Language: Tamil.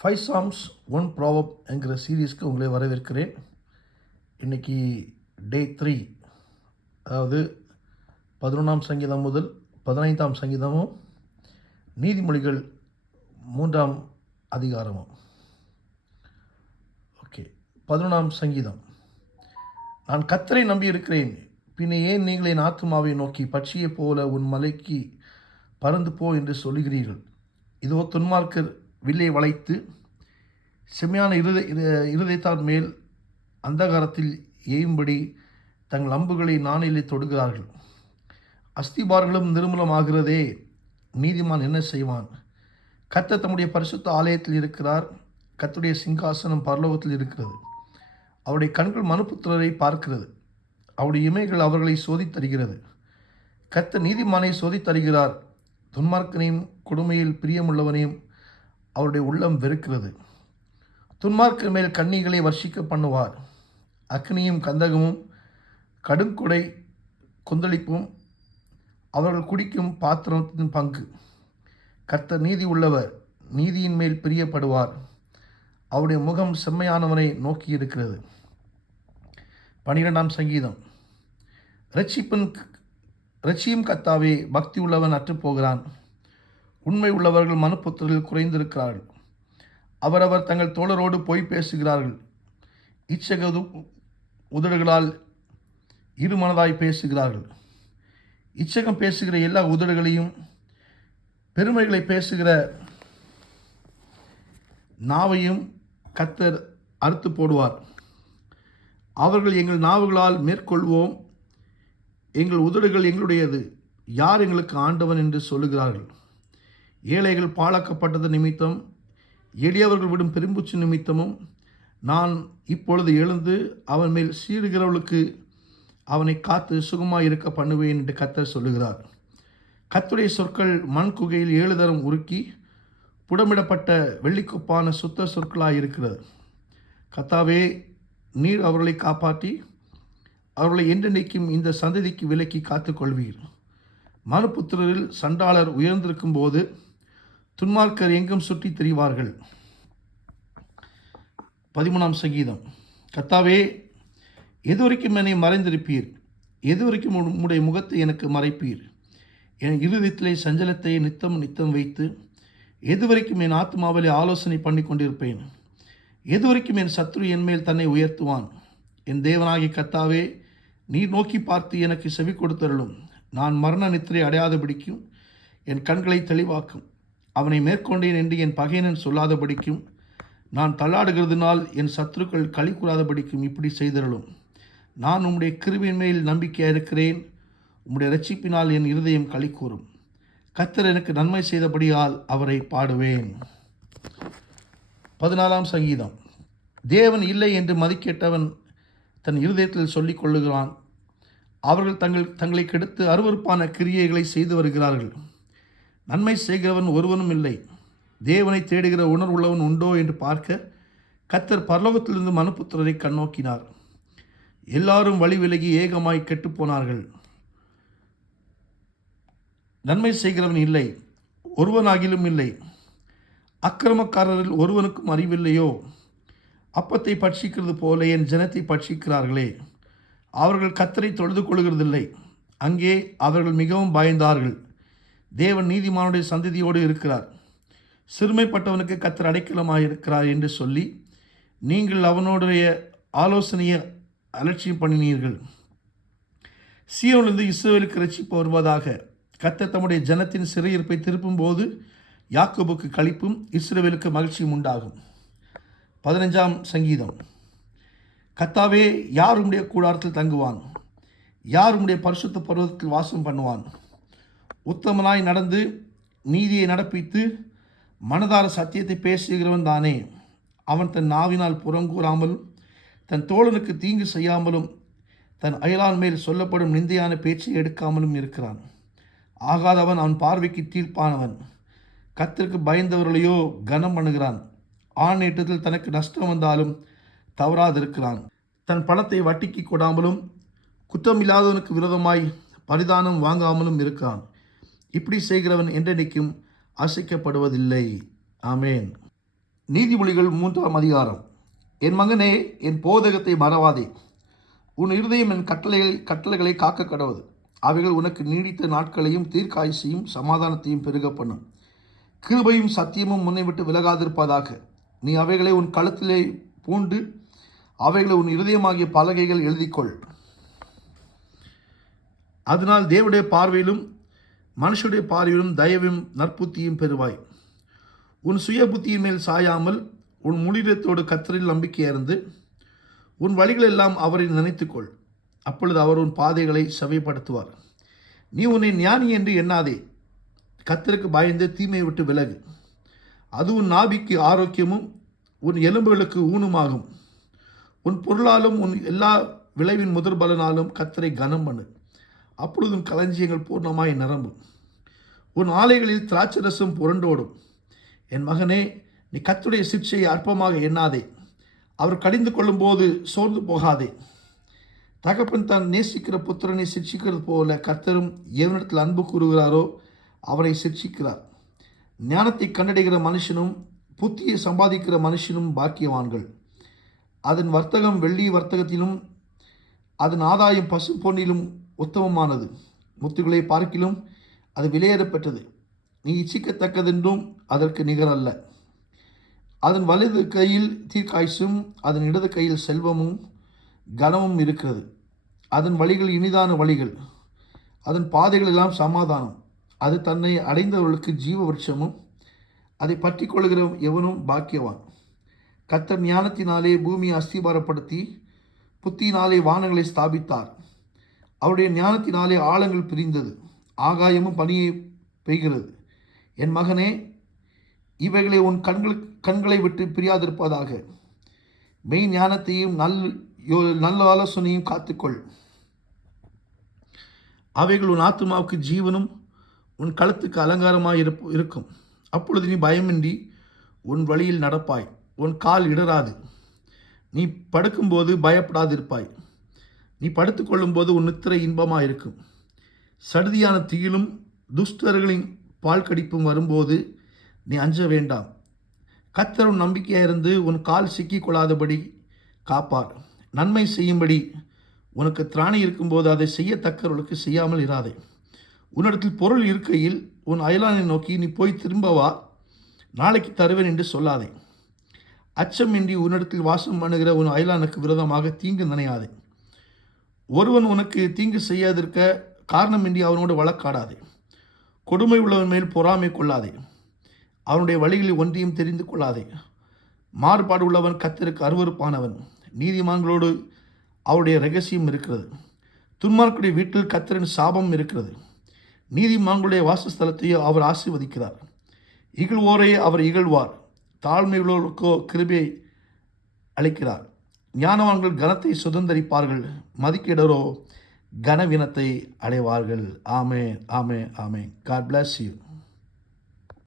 ஃபைவ் சாம்ஸ் ஒன் ப்ராவப் என்கிற சீரீஸ்க்கு உங்களை வரவேற்கிறேன். இன்றைக்கி டே 3, அதாவது 11ஆம் சங்கீதம் முதல் 15ஆம் சங்கீதமும் நீதிமொழிகள் 3ஆம் அதிகாரமும். ஓகே, 11ஆம் சங்கீதம். நான் கர்த்தரை நம்பியிருக்கிறேன், பின்னே ஏன் நீங்கள் என் ஆத்துமாவை நோக்கி பட்சியைப் போல உன் மலைக்கு பறந்து போ என்று சொல்லுகிறீர்கள்? இதோ துன்மார்க்கர் வில்லை வளைத்து செம்மையான இருதயத்தார் மேல் அந்தகாரத்தில் எய்யும்படி தங்கள் அம்புகளை நாணிலே தொடுகிறார்கள். அஸ்திபார்களும் நிர்மூலமாகிறதே, நீதிமான் என்ன செய்வான்? கர்த்தர் தம்முடைய பரிசுத்த ஆலயத்தில் இருக்கிறார், கர்த்தருடைய சிங்காசனம் பரலோகத்தில் இருக்கிறது. அவருடைய கண்கள் மனுபுத்திரரை பார்க்கிறது, அவருடைய இமைகள் அவர்களை சோதித்தருகிறது. கர்த்தர் நீதிமானை சோதித்தருகிறார், துன்மார்க்கனையும் கொடுமையில் பிரியமுள்ளவனையும் அவருடைய உள்ளம் வெறுக்கிறது. துன்மார்க்கர் மேல் கண்ணிகளை வர்ஷிக்க பண்ணுவார், அக்னியும் கந்தகமும் கடுங்குடை கொந்தளிப்பும் அவர்கள் குடிக்கும் பாத்திரத்தின் பங்கு. கர்த்தர் நீதி உள்ளவர், நீதியின் மேல் பிரியப்படுவார், அவருடைய முகம் செம்மையானவனை நோக்கி இருக்கிறது. 12ஆம் சங்கீதம். ரட்சியும் கர்த்தாவே, பக்தி உள்ளவன் அற்றுப்போகிறான், உண்மை உள்ளவர்கள் மனுபுத்திரர்கள் குறைந்திருக்கிறார்கள். அவரவர் தங்கள் தோழரோடு போய் பேசுகிறார்கள், இச்சக உதடுகளால் இருமனதாய் பேசுகிறார்கள். இச்சகம் பேசுகிற எல்லா உதடுகளையும் பெருமைகளை பேசுகிற நாவையும் கர்த்தர் அறுத்து போடுவார். அவர்கள் எங்கள் நாவுகளால் மேற்கொள்வோம், எங்கள் உதடுகள் எங்களுடையது, யார் எங்களுக்கு ஆண்டவன் என்று சொல்லுகிறார்கள். ஏழைகள் பாழாக்கப்பட்டது நிமித்தம், எளியவர்கள் விடும் பெரும்பூச்சு நிமித்தமும் நான் இப்பொழுது எழுந்து அவன் மேல் சீறுகிறவர்களுக்கு அவனை காத்து சுகமாக இருக்க பண்ணுவேன் என்று கர்த்தர் சொல்லுகிறார். கர்த்தருடைய சொற்கள் மண் குகையில் 7 தரம் உருக்கி புடமிடப்பட்ட வெள்ளிக்குப்பான சுத்த சொற்களாக இருக்கிறது. கர்த்தாவே, நீர் அவர்களை காப்பாற்றி அவர்களை என்றென்றைக்கும் இந்த சந்ததிக்கு விலக்கி காத்துக்கொள்வீர். மனுபுத்திரரில் சண்டாளர் உயர்ந்திருக்கும் போது துன்மார்க்கர் எங்கும் சுற்றி திரிவார்கள். 13ஆம் சங்கீதம். கர்த்தாவே, எதுவரைக்கும் என்னை மறைந்திருப்பீர்? எதுவரைக்கும் உம்முடைய முகத்தை எனக்கு மறைப்பீர்? என் இருதயத்திலே சஞ்சலத்தை நித்தம் வைத்து எதுவரைக்கும் என் ஆத்மாவிலே ஆலோசனை பண்ணி கொண்டிருப்பேன்? எதுவரைக்கும் என் சத்ரு என் மேல் தன்னை உயர்த்துவான்? என் தேவனாகிய கர்த்தாவே, நீர் நோக்கி பார்த்து எனக்கு செவி கொடுத்தருளும். நான் மரண நித்திரை அடையாதபடிக்கும் என் கண்களை தெளிவாக்கும். அவனை மேற்கொண்டேன் என்று என் பகையனன் சொல்லாதபடிக்கும், நான் தள்ளாடுகிறதுனால் என் சத்துருக்கள் களி கூறாதபடிக்கும் இப்படி செய்தருளும். நான் உம்முடைய கிருபையின் மேல் நம்பிக்கையாக இருக்கிறேன், உம்முடைய இரட்சிப்பினால் என் இருதயம் களி கூறும். கர்த்தர் எனக்கு நன்மை செய்தபடியால் அவரை பாடுவேன். 14ஆம் சங்கீதம். தேவன் இல்லை என்று மதிக்கேட்டவன் தன் இருதயத்தில் சொல்லிக் கொள்ளுகிறான். அவர்கள் தங்களை கெடுத்து அருவருப்பான கிரியைகளை செய்து வருகிறார்கள். நன்மை செய்கிறவன் ஒருவனும் இல்லை, தேவனை தேடுகிற உணர்வுள்ளவன் உண்டோ என்று பார்க்க கர்த்தர் பரலோகத்திலிருந்து மனுபுத்திரரை கண்ணோக்கினார். எல்லாரும் வழி விலகி ஏகமாய் கெட்டுப்போனார்கள். நன்மை செய்கிறவன் இல்லை, ஒருவனாகிலும் இல்லை. அக்கிரமக்காரரில் ஒருவனுக்கும் அறிவில்லையோ? அப்பத்தை பட்சிக்கிறது போல என் ஜனத்தை பட்சிக்கிறார்களே. அவர்கள் கர்த்தரை தொழுது கொள்கிறதில்லை, அங்கே அவர்கள் மிகவும் பயந்தார்கள். தேவன் நீதிமானுடைய சந்ததியோடு இருக்கிறார், சிறுமைப்பட்டவனுக்கு கர்த்தர் அடைக்கலமாக இருக்கிறார் என்று சொல்லி நீங்கள் அவனுடைய ஆலோசனையை அலட்சியம் பண்ணினீர்கள். சீயோனிலிருந்து இஸ்ரவேலுக்கு ரட்சிப்பு வருவதாக. கர்த்தர் தம்முடைய ஜனத்தின் சிறையிருப்பை திருப்பும் போது யாக்கோபுக்கு களிப்பும் இஸ்ரவேலுக்கு மகிழ்ச்சியும் உண்டாகும். 15ஆம் சங்கீதம். கர்த்தாவே, யார் உம்முடைய கூடாரத்தில் தங்குவான்? யார் உம்முடைய பரிசுத்த பர்வதத்தில் வாசம் பண்ணுவான்? உத்தமனாய் நடந்து நீதியை நடப்பித்து மனதார சத்தியத்தை பேசுகிறவன் தானே. அவன் தன் நாவினால் புறங்கூறாமலும் தன் தோழனுக்கு தீங்கு செய்யாமலும் தன் அயலான் மேல் சொல்லப்படும் நிந்தையான பேச்சை எடுக்காமலும் இருக்கிறான். ஆகாதவன் அவன் பார்வைக்கு தீர்ப்பானவன். கர்த்தருக்கு பயந்தவர்களையோ கனம் பண்ணுகிறான். ஆண் ஏற்றத்தில் தனக்கு நஷ்டம் வந்தாலும் தவறாதிருக்கிறான். தன் பணத்தை வட்டிக்கு கொடாமலும் குற்றமில்லாதவனுக்கு விரோதமாய் பரிதானம் வாங்காமலும் இருக்கிறான். இப்படி செய்கிறவன் என்றென்றைக்கும் அசைக்கப்படுவதில்லை. ஆமேன். நீதிமொழிகள் 3ஆம் அதிகாரம். என் மகனே, என் போதகத்தை மறவாதே. உன் இருதயம் என் கட்டளைகளை காக்க கடவது. அவைகள் உனக்கு நீடித்த நாட்களையும் தீர்க்காயுசையும் சமாதானத்தையும் பெருக பண்ணும். கிருபையும் சத்தியமும் முன்னை விட்டு விலகாதிருப்பதாக. நீ அவைகளை உன் கழுத்திலே பூண்டு அவைகளை உன் இருதயமாகிய பலகைகள் எழுதிக்கொள். அதனால் தேவனுடைய பார்வையிலும் மனுஷனுடைய பார்வையிலும் தயவும் நற்புத்தியும் பெறுவாய். உன் சுய புத்தியின் மேல் சாயாமல் உன் முழிரத்தோடு கர்த்தரில் நம்பிக்கையிருந்து உன் வழிகளெல்லாம் அவரை நினைத்துக்கொள். அப்பொழுது அவர் உன் பாதைகளை செவைப்படுத்துவார். நீ உன்னை ஞானி என்று எண்ணாதே. கர்த்தருக்கு பயந்து தீமையை விட்டு விலகு. அது உன் நாபிக்கு ஆரோக்கியமும் உன் எலும்புகளுக்கு ஊனுமாகும். உன் பொருளாலும் உன் எல்லா விளைவின் முதற் பலனாலும் கர்த்தரை கனம் பண்ணு. அப்பொழுது உன் களஞ்சியங்கள் பூர்ணமாய் நிரம்பும். உன் ஆலைகளில் திராட்சரசம் புரண்டோடும். என் மகனே, நீ கர்த்தருடைய சிக்ஷையை அற்பமாக எண்ணாதே. அவர் கடிந்து கொள்ளும்போது சோர்ந்து போகாதே. தகப்பன் தான் நேசிக்கிற புத்திரனை சிக்ஷிக்கிறது போல கர்த்தரும் எவனிடத்தில் அன்பு கூறுகிறாரோ அவரை சிக்ஷிக்கிறார். ஞானத்தை கண்டடைகிற மனுஷனும் புத்தியை சம்பாதிக்கிற மனுஷனும் பாக்கியவான்கள். அதன் வர்த்தகம் வெள்ளி வர்த்தகத்திலும் அதன் ஆதாயம் பசு பொன்னிலும் உத்தமமானது. முத்துகளை பார்க்கிலும் அது விலையேறப்பெற்றது. நீ இச்சிக்கத்தக்கதென்றும் அதற்கு நிகரல்ல. அதன் வலது கையில் தீர்க்காயுசும் அதன் இடது கையில் செல்வமும் கனமும் இருக்கிறது. அதன் வழிகள் இனிதான வழிகள், அதன் பாதைகள் எல்லாம் சமாதானம். அது தன்னை அடைந்தவர்களுக்கு ஜீவ விருட்சமும் அதை பற்றி கொள்கிற எவனும் பாக்கியவான். கர்த்தர் ஞானத்தினாலே பூமியை அஸ்திபாரப்படுத்தி புத்தியினாலே வானங்களை ஸ்தாபித்தார். அவருடைய ஞானத்தினாலே ஆழங்கள் பிரிந்தது, ஆகாயமும் பனியை பெய்கிறது. என் மகனே, இவைகளை உன் கண்களை விட்டு பிரியாதிருப்பதாக. மெய் ஞானத்தையும் நல்ல ஆலோசனையும் காத்துக்கொள். அவைகள் உன் ஆத்துமாவுக்கு ஜீவனும் உன் கழுத்துக்கு அலங்காரமாய் இருக்கும். அப்பொழுது நீ பயமின்றி உன் வழியில் நடப்பாய், உன் கால் இடராது. நீ படுக்கும்போது பயப்படாதிருப்பாய். நீ படுத்துக்கொள்ளும்போது உன் நித்திரை இன்பமாக இருக்கும். சடுதியான தீயிலும் துஷ்டர்களின் பால் கடிப்பும் வரும்போது நீ அஞ்ச வேண்டாம். கர்த்தர் உன் நம்பிக்கையாயிருந்து உன் கால் சிக்கிக் கொள்ளாதபடி காப்பார். நன்மை செய்யும்படி உனக்கு திராணி இருக்கும்போது அதை செய்யத்தக்கவர்களுக்கு செய்யாமல் இராதே. உன்னிடத்தில் பொருள் இருக்கையில் உன் அயலானை நோக்கி நீ போய் திரும்ப வா, நாளைக்கு தருவேன் என்று சொல்லாதே. அச்சமின்றி உன்னிடத்தில் வாசம் பண்ணுகிற உன் அயலானுக்கு விரோதமாக தீங்கு நினையாதே. ஒருவன் உனக்கு தீங்கு செய்யாதிருக்க காரணமின்றி அவனோடு வழக்காடாதே. கொடுமை உள்ளவன் மேல் பொறாமை கொள்ளாதே. அவனுடைய வழிகளில் ஒன்றையும் தெரிந்து கொள்ளாதே. மாறுபாடு உள்ளவன் கர்த்தருக்கு அருவருப்பானவன். நீதிமான்களோடு அவருடைய இரகசியம் இருக்கிறது. துன்மார்க்குடைய வீட்டில் கர்த்தரின் சாபம் இருக்கிறது. நீதிமான்களுடைய வாசஸ்தலத்தையோ அவர் ஆசீர்வதிக்கிறார். இகழ்வோரை அவர் இகழ்வார், தாழ்மையுள்ளவர்களுக்கோ கிருபையை அளிக்கிறார். ஞானவான்கள் கனத்தை சுதந்தரிப்பார்கள், மதிக்கேடரோ கனவீனத்தை அடைவார்கள். ஆமே, ஆமே, ஆமே. God bless you.